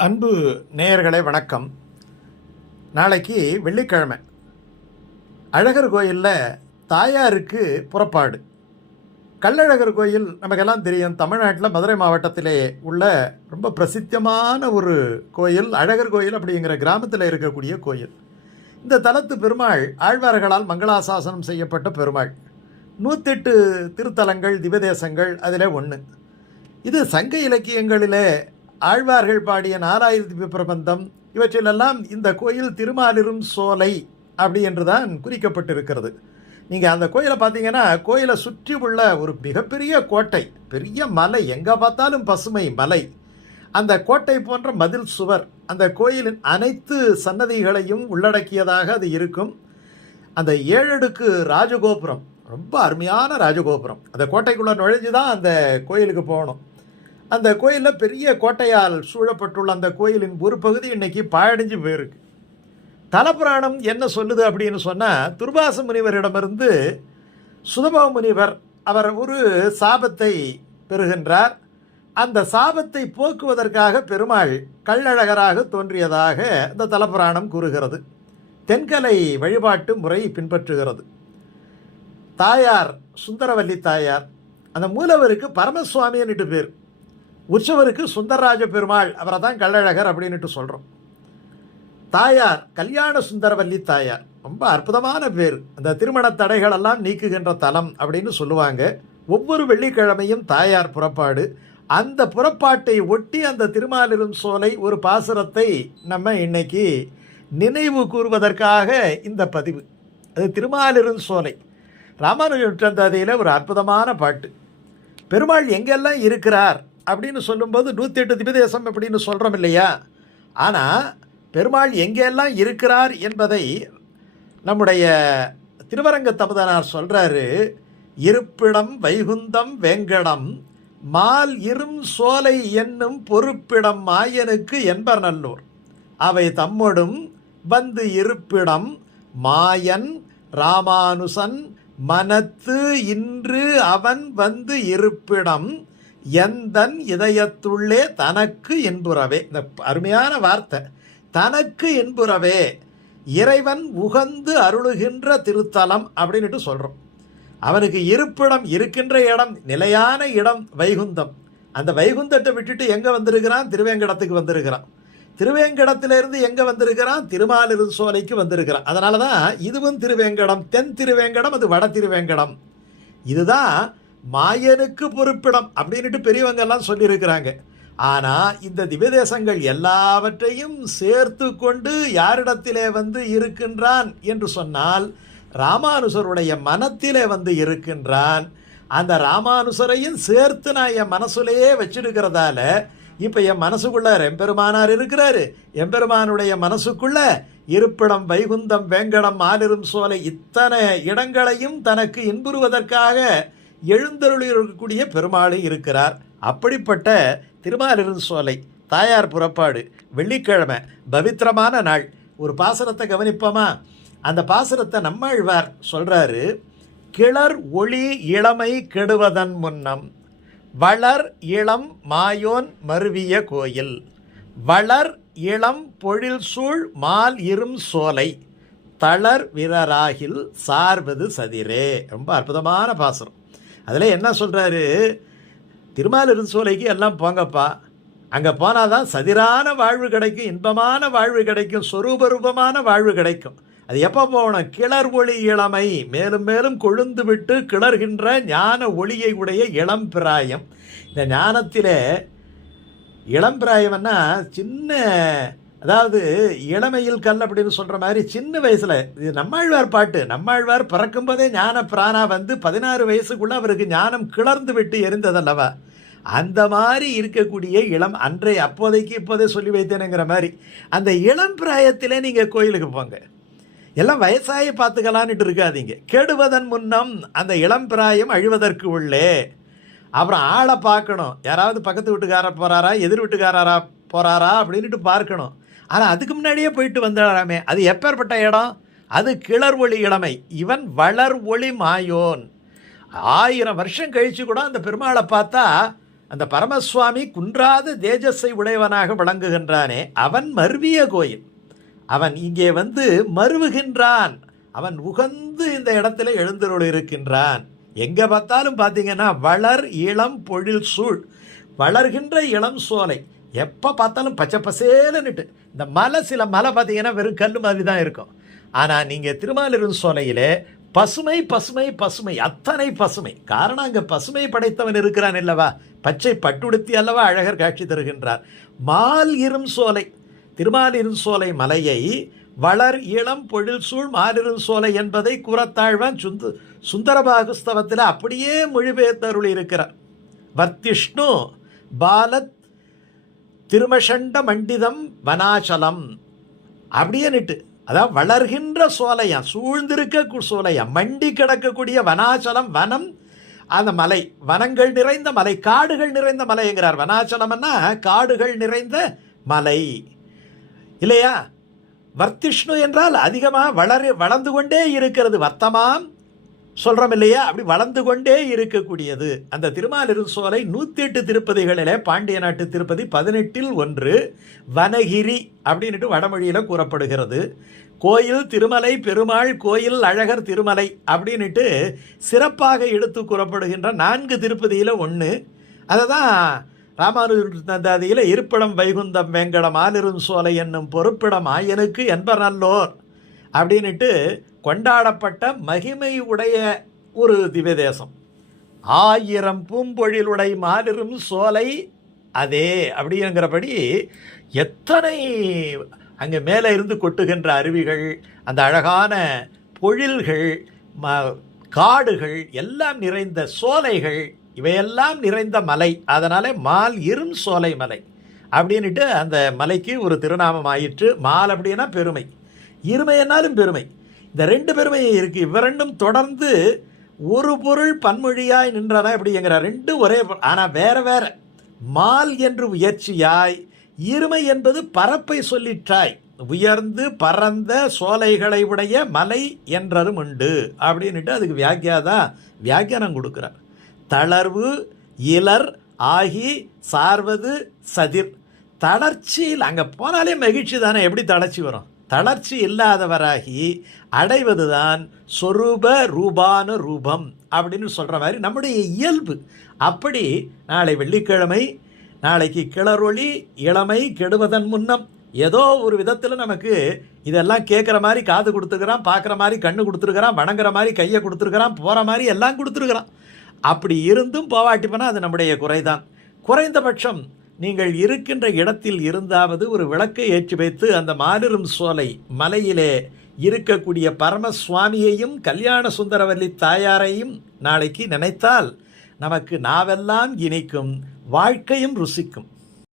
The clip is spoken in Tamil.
அன்பு நேயர்களே வணக்கம். நாளைக்கு வெள்ளிக்கிழமை. அழகர் கோயிலில் தாயாருக்கு புறப்பாடு. கள்ளழகர் கோயில் நமக்கெல்லாம் தெரியும். தமிழ்நாட்டில் மதுரை மாவட்டத்திலே உள்ள ரொம்ப பிரசித்தமான ஒரு கோயில். அழகர் கோயில் அப்படிங்கிற கிராமத்தில் இருக்கக்கூடிய கோயில். இந்த தலத்து பெருமாள் ஆழ்வார்களால் மங்களாசாசனம் செய்யப்பட்ட பெருமாள். நூற்றெட்டு திருத்தலங்கள் திவதேசங்கள் அதில் ஒன்று இது சங்க இலக்கியங்களிலே ஆழ்வார்கள் பாடிய நாலாயிரத்தி பிரபந்தம். இவற்றிலெல்லாம் இந்த கோயில் திருமாலிரும் சோலை அப்படி என்று தான் குறிக்கப்பட்டிருக்கிறது. நீங்கள் அந்த கோயிலை பார்த்தீங்கன்னா கோயிலை சுற்றி உள்ள ஒரு மிகப்பெரிய கோட்டை பெரிய மலை எங்கே பார்த்தாலும் பசுமை மலை. அந்த கோட்டை போன்ற மதில் சுவர் அந்த கோயிலின் அனைத்து சன்னதிகளையும் உள்ளடக்கியதாக அது இருக்கும். அந்த ஏழடுக்கு ராஜகோபுரம் ரொம்ப அருமையான ராஜகோபுரம். அந்த கோட்டைக்குள்ளே நுழைஞ்சு தான் அந்த கோயிலுக்கு போகணும். அந்த கோயிலில் பெரிய கோட்டையால் சூழப்பட்டுள்ள அந்த கோயிலின் ஒரு பகுதி இன்னைக்கு பாழடைஞ்சு போயிருக்கு. தலப்புராணம் என்ன சொல்லுது அப்படின்னு சொன்னால் துர்வாச முனிவரிடமிருந்து சுதபவ முனிவர் அவர் ஒரு சாபத்தை பெறுகின்றார். அந்த சாபத்தை போக்குவதற்காக பெருமாள் கள்ளழகராக தோன்றியதாக இந்த தலப்புராணம் கூறுகிறது. தென்கலை வழிபாட்டு முறை பின்பற்றுகிறது. தாயார் சுந்தரவல்லி தாயார் அந்த மூலவருக்கு பரமசுவாமின்னுட்டு பேர். உற்சவருக்கு சுந்தரராஜ பெருமாள் அவரை தான் கள்ளழகர் அப்படின்னுட்டு சொல்கிறோம் தாயார் கல்யாண சுந்தரவல்லி தாயார். ரொம்ப அற்புதமான பேர். அந்த திருமண தடைகளெல்லாம் நீக்குகின்ற தலம் அப்படின்னு சொல்லுவாங்க. ஒவ்வொரு வெள்ளிக்கிழமையும் தாயார் புறப்பாடு. அந்த புறப்பாட்டை ஒட்டி அந்த திருமாலிரும் சோலை ஒரு பாசுரத்தை நம்ம இன்னைக்கு நினைவு கூறுவதற்காக இந்த பதிவு. அது திருமாலிரும் சோலை. ராமானுஜந்தாதியில் ஒரு அற்புதமான பாட்டு. பெருமாள் எங்கெல்லாம் இருக்கிறார்? அப்படின்னு சொல்லும்போது நூற்றி எட்டு திபதேசம் அப்படின்னு சொல்கிறோம் இல்லையா? ஆனால் பெருமாள் எங்கெல்லாம் இருக்கிறார் என்பதை நம்முடைய திருவரங்க தபதனார் சொல்கிறாரு இருப்பிடம் வைகுந்தம் வெங்கடம் மால் இரும் சோலை என்னும் பொறுப்பிடம் மாயனுக்கு என்பர் நல்லூர். அவை தம்மொடும் வந்து இருப்பிடம் மாயன் ராமானுசன் மனத்து இன்று அவன் வந்து இருப்பிடம் எந்தன் இதயத்துள்ளே தனக்கு என்புறவே. இந்த அருமையான வார்த்தை. தனக்கு என்புறவே இறைவன் உகந்து அருளுகின்ற திருத்தலம் அப்படின்ட்டு சொல்கிறோம் அவனுக்கு இருப்பிடம் இருக்கின்ற இடம் நிலையான இடம் வைகுந்தம். அந்த வைகுந்தத்தை விட்டுட்டு எங்கே வந்திருக்கிறான்? திருவேங்கடத்துக்கு வந்திருக்கிறான். திருவேங்கடத்திலிருந்து எங்கே வந்திருக்கிறான்? திருமாலிரு சோலைக்கு வந்திருக்கிறான். அதனால தான் இதுவும் திருவேங்கடம் தென் திருவேங்கடம் அது வட திருவேங்கடம். இதுதான் மாயனுக்கு பொறுப்பிடம் அப்படின்ட்டு பெரியவங்க எல்லாம் சொல்லியிருக்கிறாங்க. ஆனால் இந்த திவ்யதேசங்கள் எல்லாவற்றையும் சேர்த்து கொண்டு யாரிடத்திலே வந்து இருக்கின்றான் என்று சொன்னால் ராமானுசருடைய மனத்திலே வந்து இருக்கின்றான். அந்த ராமானுசரையும் சேர்த்து நான் என் மனசுலேயே வச்சிருக்கிறதால இப்போ என் மனசுக்குள்ள எம்பெருமானார் இருக்கிறாரு. எம்பெருமானுடைய மனசுக்குள்ள இருப்பிடம் வைகுந்தம் வேங்கடம் ஆலிரும் சோலை இத்தனை இடங்களையும் தனக்கு இன்புறுவதற்காக எழுந்தருளியிருக்கக்கூடிய பெருமாளும் இருக்கிறார். அப்படிப்பட்ட திருமாலிருந்து சோலை தாயார் புறப்பாடு வெள்ளிக்கிழமை பவித்திரமான நாள் ஒரு பாசனத்தை கவனிப்போமா? அந்த பாசனத்தை நம்மாழ்வார் சொல்கிறாரு கிளர் ஒளி இளமை கெடுவதன் முன்னம் வளர் இளம் மாயோன் மருவிய கோயில் வளர் இளம் பொழில் சூழ் மால் இரும் சோலை தளர் விரராகில் சார்வது சதிரே. ரொம்ப அற்புதமான பாசுரம் அதில் என்ன சொல்கிறாரு திருமாலிரும் சோலைக்கு எல்லாம் போங்கப்பா. அங்கே போனால் தான் சதிரான வாழ்வு கிடைக்கும் இன்பமான வாழ்வு கிடைக்கும் சொரூபரூபமான வாழ்வு கிடைக்கும். அது எப்போ போகணும்? கிளர் ஒளி இளமை. மேலும் மேலும் கொழுந்து விட்டு கிளர்கின்ற ஞான ஒளியை உடைய இளம் பிராயம். இந்த ஞானத்தில் இளம்பிராயம்னா சின்ன அதாவது இளமையில் கல் அப்படின்னு சொல்கிற மாதிரி சின்ன வயசில் இது நம்மாழ்வார் பாட்டு நம்மாழ்வார் பிறக்கும்போதே ஞான பிராணா வந்து பதினாறு வயசுக்குள்ளே அவருக்கு ஞானம் கிளர்ந்து விட்டு எரிந்ததல்லவா? அந்த மாதிரி இருக்கக்கூடிய இளம் அன்றை அப்போதைக்கு இப்போதே சொல்லி வைத்தேனுங்கிற மாதிரி அந்த இளம் பிராயத்திலே நீங்கள் கோயிலுக்கு போங்க. எல்லாம் வயசாகி பார்த்துக்கலான்ட்டு இருக்காதீங்க. கெடுவதன் முன்னம் அந்த இளம் பிராயம் அழிவதற்கு உள்ளே. அப்புறம் ஆளை பார்க்கணும். யாராவது பக்கத்து வீட்டுக்காரா போகிறாரா எதிர் வீட்டுக்காரரா போகிறாரா அப்படின்ட்டு பார்க்கணும். ஆனால் அதுக்கு முன்னாடியே போயிட்டு வந்துடாராமே அது எப்பேற்பட்ட இடம்? அது கிளர் ஒளி இளமை. இவன் வளர் ஒளி மாயோன். ஆயிரம் வருஷம் கழித்து கூட அந்த பெருமாளை பார்த்தா அந்த பரமசுவாமி குன்றாத தேஜஸை உடையவனாக விளங்குகின்றானே. அவன் மருவிய கோயில். அவன் இங்கே வந்து மருவுகின்றான். அவன் உகந்து இந்த இடத்துல எழுந்தருள் இருக்கின்றான். எங்கே பார்த்தாலும் பார்த்தீங்கன்னா வளர் இளம் பொழில் சூழ். வளர்கின்ற இளம் சோலை. எப்போ பார்த்தாலும் பச்சை பசேலன்னுட்டு இந்த மலை சில மலை பார்த்தீங்கன்னா வெறும் கல் மாதிரி தான் இருக்கும். ஆனால் நீங்கள் திருமாலிருன் சோலையிலே பசுமை பசுமை பசுமை அத்தனை பசுமை. காரணம் அங்கே பசுமை படைத்தவன் இருக்கிறான் அல்லவா? பச்சை பட்டுடுத்தி அல்லவா அழகர் காட்சி தருகின்றார். மால் இரும் சோலை திருமாலிரும் சோலை மலையை வளர் இளம் பொழில் சூழ் மாலிரும் சோலை என்பதை கூறத்தாழ்வான் சுந்து சுந்தரபாகுஸ்தவத்தில் அப்படியே மொழிபெயர்த்தருள் இருக்கிறார் வர்த்திஷ்ணு பாலத் திருமஷண்ட மண்டிதம் வனாச்சலம். அப்படியே நிட்டு. அதாவது வளர்கின்ற சோலையம் சூழ்ந்திருக்க சோலையா சோலையம். மண்டி கிடக்கக்கூடிய வனாச்சலம் வனம் அந்த மலை வனங்கள் நிறைந்த மலை காடுகள் நிறைந்த மலைங்கிறார் வனாச்சலம்னா காடுகள் நிறைந்த மலை. இல்லையா? வர்த்திஷ்ணு என்றால் அதிகமாக வளர் வளர்ந்து கொண்டே இருக்கிறது. வர்த்தமாம் சொல்கிறோம் இல்லையா? அப்படி வளர்ந்து கொண்டே இருக்கக்கூடியது. அந்த திருமாலிருள் சோலை நூற்றி எட்டு திருப்பதிகளிலே பாண்டிய நாட்டு திருப்பதி பதினெட்டில் ஒன்று வனகிரி அப்படின்ட்டு வடமொழியில் கூறப்படுகிறது. கோயில் திருமலை பெருமாள் கோயில் அழகர் திருமலை அப்படின்னுட்டு சிறப்பாக எடுத்து கூறப்படுகின்ற நான்கு திருப்பதியில் ஒன்று அதை தான் ராமானுஜாதியில் இருப்பிடம் வைகுந்தம் வேங்கடம் ஆலிரும் சோலை என்னும் பொறுப்பிடம் ஆயனுக்கு என்பர் நல்லோர் அப்படின்னுட்டு கொண்டாடப்பட்ட மகிமை உடைய ஒரு திவ்ய தேசம். ஆயிரம் பூம்பொழிலுடை மாலிரும் சோலை அதே அப்படிங்கிறபடி எத்தனை அங்கே மேலே இருந்து கொட்டுகின்ற அருவிகள் அந்த அழகான பொழில்கள் ம காடுகள் எல்லாம் நிறைந்த சோலைகள் இவையெல்லாம் நிறைந்த மலை. அதனால் மால் இரும் சோலை மலை அப்படின்னுட்டு அந்த மலைக்கு ஒரு திருநாமம் ஆயிற்று. மால் அப்படின்னா பெருமை. இருமையனாலும் பெருமை. இந்த ரெண்டு பெருமையும் இருக்குது இவ ரெண்டும் தொடர்ந்து ஒரு பொருள் பன்மொழியாய் நின்றதா எப்படிங்கிறார் ரெண்டும் ஒரே ஆனால் வேற வேற. மால் என்று உயர்ச்சியாய் இருமை என்பது பரப்பை சொல்லிற்றாய். உயர்ந்து பறந்த சோலைகளை உடைய மலை என்றதும் உண்டு. அப்படின்னுட்டு அதுக்கு வியாக்கியாதான் வியாக்கியானம் கொடுக்குறார். தளர்வு இலர் ஆகி சார்வது சதிர். தளர்ச்சியில் அங்கே போனாலே மகிழ்ச்சி தானே? எப்படி தளர்ச்சி வரும்? தளர்ச்சி இல்லாதவராகி அடைவதுதான் சொரூப ரூபான ரூபம் அப்படின்னு சொல்கிற மாதிரி நம்முடைய இயல்பு. அப்படி நாளை வெள்ளிக்கிழமை நாளைக்கு கிளறொளி இளமை கெடுவதன் முன்னம் ஏதோ ஒரு விதத்தில் நமக்கு இதெல்லாம் கேட்குற மாதிரி காது கொடுத்துருக்குறான் பார்க்குற மாதிரி கண்ணு கொடுத்துருக்குறான் வணங்குற மாதிரி கையை கொடுத்துருக்குறான் போகிற மாதிரி எல்லாம் கொடுத்துருக்குறான். அப்படி இருந்தும் போவாட்டி போனால் அது நம்முடைய குறைதான். குறைந்தபட்சம் நீங்கள் இருக்கின்ற இடத்தில் இருந்தாவது ஒரு விளக்கை ஏற்றி வைத்து அந்த மாலிரும் சோலை மலையிலே இருக்கக்கூடிய பரமசுவாமியையும் கல்யாண சுந்தரவல்லி தாயாரையும் நாளைக்கு நினைத்தால் நமக்கு நாவெல்லாம் இனிக்கும் வாழ்க்கையும் ருசிக்கும்.